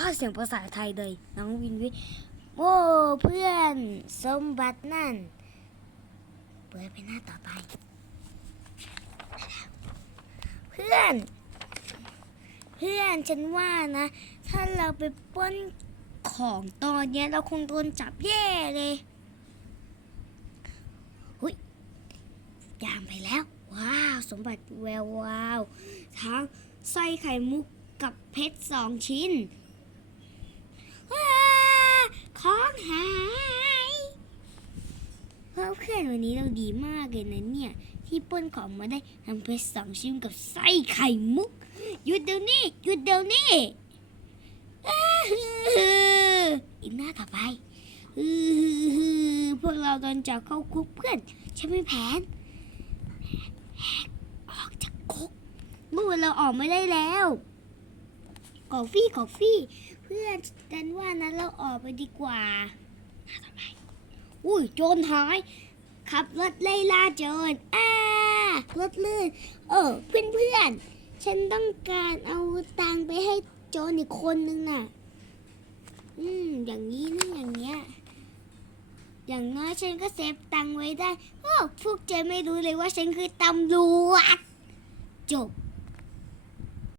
ภาคเสียงภาษาไทยโดยน้องวินวิโอ้เพื่อนสมบัตินั่น เปิดไปหน้าต่อไป เพื่อน เพื่อนฉันว่านะ ถ้าเราไปป้นของตอนเนี้ยเราคงโดนจับแย่เลยหุยยามไปแล้ว ว้าว สมบัติแวววาว ทั้งสร้อยไข่มุกกับเพชรสองชิ้นว้าของหาย เพื่อนเพื่อนวันนี้เราดีมากเลยนะเนี่ย ที่ป้นของมาได้ทำเพชรสองชิ้นกับไส้ไข่มุกหยุดเดี๋ยวนี้หยุดเดี๋ยวนี้อ้าฮืออีกหน้าต่อไปอือพวกเราโดนจับเข้าคุกเพื่อนใช่ไหมแผนออกจากคุกเมื่อวันเราออกไม่ได้แล้วกอฟี่กอฟี่ เพื่อนกันว่านั้นเราออกไปดีกว่าหน้าต่อไป อุ้ยโจรหาย ขับรถไล่ล่าโจรอ้ารถลื่น เออ เพื่อนเพื่อนฉันต้องการเอาตังค์ไปให้โจรอีกคนนึงน่ะ อืม อย่างนี้นะอย่างเงี้ย อย่างน้อยฉันก็เซฟตังค์ไว้ได้โอ้พวกเจไม่รู้เลยว่าฉันคือตำรวจจบ